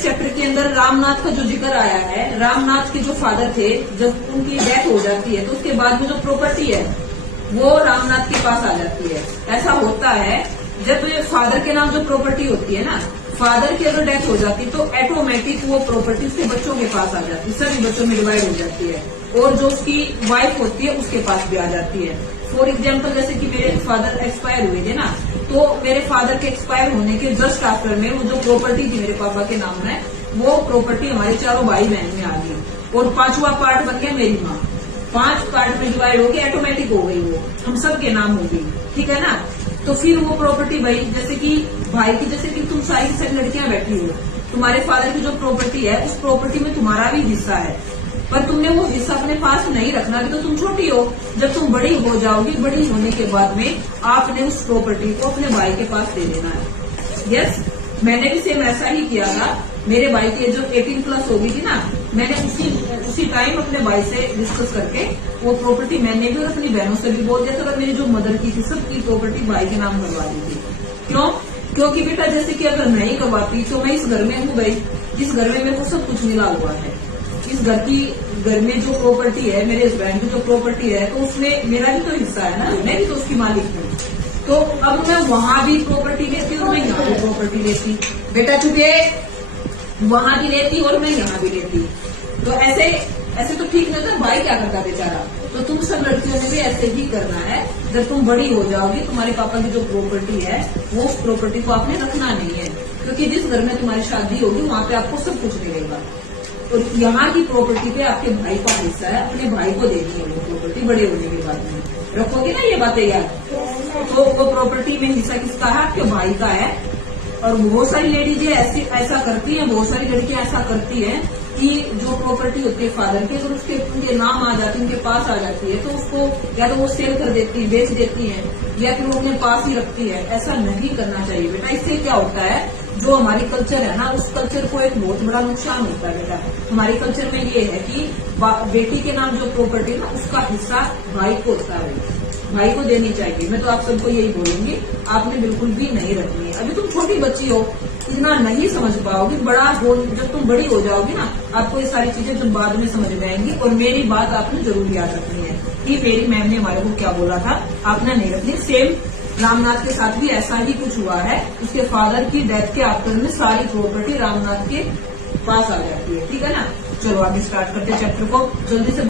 इस चैप्टर के अंदर रामनाथ का जो जिक्र आया है, रामनाथ के जो फादर थे, जब उनकी डेथ हो जाती है तो उसके बाद में जो प्रॉपर्टी है वो रामनाथ के पास आ जाती है। ऐसा होता है जब फादर के नाम जो प्रॉपर्टी होती है ना, फादर की अगर डेथ हो जाती है तो ऑटोमेटिक वो प्रॉपर्टी उसके बच्चों के पास आ जाती है, सभी बच्चों में डिवाइड हो जाती है और जो उसकी वाइफ होती है उसके पास भी आ जाती है। फॉर एग्जाम्पल जैसे कि मेरे फादर एक्सपायर हुए थे ना, तो मेरे फादर के एक्सपायर होने के जस्ट आफ्टर में वो जो प्रॉपर्टी थी मेरे पापा के नाम में, वो प्रॉपर्टी हमारे चारों भाई बहन में आ गई और 5वां पार्ट बन गया मेरी माँ। 5 पार्ट में डिवाइड होगी, ऑटोमेटिक हो गई, वो हम सब के नाम होगी, ठीक है ना। तो फिर वो प्रॉपर्टी भाई जैसे कि भाई की, जैसे कि तुम सारी सारी लड़कियां बैठी हो, तुम्हारे फादर की जो प्रॉपर्टी है उस प्रॉपर्टी में तुम्हारा भी हिस्सा है, पर तुमने वो हिस्सा अपने पास नहीं रखना, अभी तो तुम छोटी हो। जब तुम बड़ी हो जाओगी, बड़ी होने के बाद में आपने उस प्रॉपर्टी को अपने भाई के पास दे देना है। यस, मैंने भी सेम ऐसा ही किया था। मेरे भाई की जो 18 प्लस हो गई थी ना, मैंने उसी टाइम अपने भाई से डिस्कस करके वो प्रॉपर्टी मैंने भी और अपनी बहनों से भी बोल दिया था, और मेरी जो मदर की थी सबकी प्रॉपर्टी भाई के नाम करवा दी थी। क्यों? क्योंकि बेटा जैसे कि अगर नहीं करवाती तो मैं इस घर में हूँ भाई, इस घर में मेरे को सब कुछ मिला हुआ है। इस घर में जो प्रॉपर्टी है, मेरे हस्बैंड की जो प्रॉपर्टी है, तो उसमें मेरा भी तो हिस्सा है ना, मैं भी तो उसकी मालिक हूँ। तो अब मैं वहां भी प्रॉपर्टी लेती और मैं यहाँ भी प्रॉपर्टी लेती। बेटा चुपे, वहां भी लेती और मैं यहाँ भी लेती। तो ऐसे तो ठीक नहीं था। भाई क्या करता बेचारा? तो तुम सब लड़कियों ने भी ऐसे ही करना है। जब तुम बड़ी हो जाओगी, तुम्हारे पापा की जो प्रॉपर्टी है वो उस प्रॉपर्टी को आपने रखना नहीं है, क्योंकि जिस घर में तुम्हारी शादी होगी वहां पे आपको सब कुछ मिलेगा। और यहाँ की प्रॉपर्टी पे आपके भाई का हिस्सा है, अपने भाई को देनी है वो प्रॉपर्टी बड़े होने के बाद में। रखोगे ना ये बातें यार? तो वो प्रॉपर्टी में हिस्सा किसका है? आपके भाई का है। और बहुत सारी लेडीज ऐसा करती हैं, बहुत सारी लड़कियां ऐसा करती हैं कि जो प्रॉपर्टी होती है फादर की, अगर उनके नाम आ जाती है, उनके पास आ जाती है, तो उसको या तो वो सेल कर देती है, बेच देती है, या फिर वो अपने पास ही रखती है। ऐसा नहीं करना चाहिए बेटा। इससे क्या होता है, जो हमारी कल्चर है ना, उस कल्चर को एक बहुत बड़ा नुकसान होता है बेटा। हमारे कल्चर में ये है कि बेटी के नाम जो प्रॉपर्टी है ना, उसका हिस्सा भाई को होता है, भाई को देनी चाहिए। मैं तो आप सबको यही बोलूंगी, आपने बिल्कुल भी नहीं रखनी है। अभी तुम छोटी बच्ची हो, इतना नहीं समझ पाओगी। जब तुम बड़ी हो जाओगी ना, आपको ये सारी चीजें जब बाद में समझ में आएंगी। और मेरी बात आपने जरूर याद रखनी है कि मेरी मैम ने हमारे को क्या बोला था, आपने नहीं रखनी। सेम रामनाथ के साथ भी ऐसा ही कुछ हुआ है। उसके फादर की डेथ के आफ्टर में सारी प्रॉपर्टी रामनाथ के पास आ जाती है, ठीक है ना। चलो आगे स्टार्ट करते हैं चैप्टर को जल्दी से।